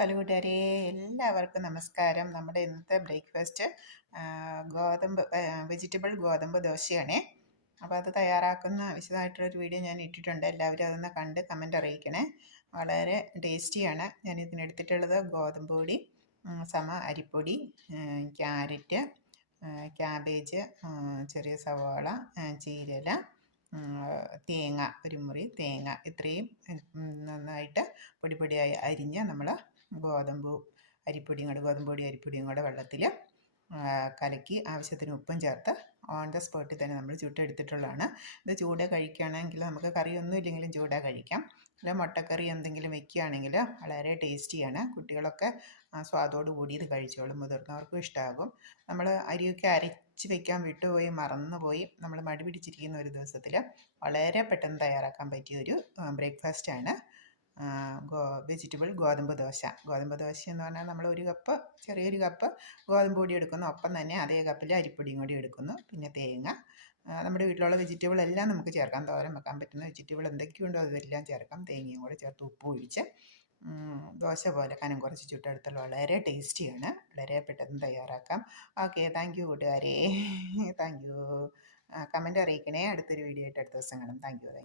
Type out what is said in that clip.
Hello കൂട്ടുകാരെ, എല്ലാവർക്കും നമസ്കാരം. നമ്മുടെ ഇന്നത്തെ ബ്രേക്ക്ഫാസ്റ്റ് ഗോതമ്പ് വെജിറ്റബിൾ ഗോതമ്പ് ദോശയാണേ. അപ്പോൾ അത് തയ്യാറാക്കുന്ന വിശദമായിട്ടുള്ളൊരു വീഡിയോ ഞാൻ ഇട്ടിട്ടുണ്ട്. എല്ലാവരും അതൊന്ന് കണ്ട് കമൻ്റ് അറിയിക്കണേ. വളരെ ടേസ്റ്റിയാണ്. ഞാൻ ഇതിനെടുത്തിട്ടുള്ളത് ഗോതമ്പ് പൊടി അരിപ്പൊടി, ക്യാരറ്റ്, ക്യാബേജ്, ചെറിയ സവാള, ചീരല, തേങ്ങ, ഒരു മുറി തേങ്ങ, ഇത്രയും നന്നായിട്ട് പൊടിയായി അരിഞ്ഞ് നമ്മൾ ഗോതമ്പ് പൊടി അരിപ്പൊടിയും കൂടെ വെള്ളത്തിൽ കലക്കി ആവശ്യത്തിന് ഉപ്പും ചേർത്ത് ഓൺ ദ സ്പോട്ടിൽ തന്നെ നമ്മൾ ചുട്ടെടുത്തിട്ടുള്ളതാണ്. ഇത് ചൂടെ കഴിക്കുകയാണെങ്കിൽ നമുക്ക് കറിയൊന്നും ഇല്ലെങ്കിലും ചൂടെ കഴിക്കാം. അല്ല മുട്ടക്കറി എന്തെങ്കിലും വെക്കുകയാണെങ്കിൽ വളരെ ടേസ്റ്റിയാണ്. കുട്ടികളൊക്കെ സ്വാദോട് കൂടി ഇത് കഴിച്ചോളും, മുതിർന്നവർക്കും ഇഷ്ടമാകും. നമ്മൾ അരിയൊക്കെ അരച്ച് വെക്കാൻ വിട്ടുപോയി, മറന്നുപോയി, നമ്മൾ മടി പിടിച്ചിരിക്കുന്ന ഒരു ദിവസത്തിൽ വളരെ പെട്ടെന്ന് തയ്യാറാക്കാൻ പറ്റിയൊരു ബ്രേക്ക്ഫാസ്റ്റാണ് വെജിറ്റബിൾ ഗോതമ്പ് ദോശ. ഗോതമ്പ് ദോശ എന്ന് പറഞ്ഞാൽ നമ്മൾ ചെറിയൊരു കപ്പ് ഗോതമ്പ് പൊടി എടുക്കുന്നു, ഒപ്പം തന്നെ അതേ കപ്പിൽ അരിപ്പൊടിയും കൂടി എടുക്കുന്നു, പിന്നെ തേങ്ങ, നമ്മുടെ വീട്ടിലുള്ള വെജിറ്റബിൾ എല്ലാം നമുക്ക് ചേർക്കാം. തോരൻ വെക്കാൻ പറ്റുന്ന വെജിറ്റബിൾ എന്തൊക്കെയുണ്ടോ അതെല്ലാം ചേർക്കാം. തേങ്ങയും കൂടെ ചേർത്ത് ഉപ്പ് ഒഴിച്ച് ദോശ പോലെ കനം കുറച്ച് ചുട്ടെടുത്താൽ വളരെ ടേസ്റ്റിയാണ്. വളരെ പെട്ടെന്ന് തയ്യാറാക്കാം. ഓക്കെ, താങ്ക് യു കൂട്ടുകാരെ. Thank you. കമൻ്റ് അറിയിക്കണേ. അടുത്തൊരു വീഡിയോ ആയിട്ട് അടുത്ത ദിവസം കാണാം. Thank you.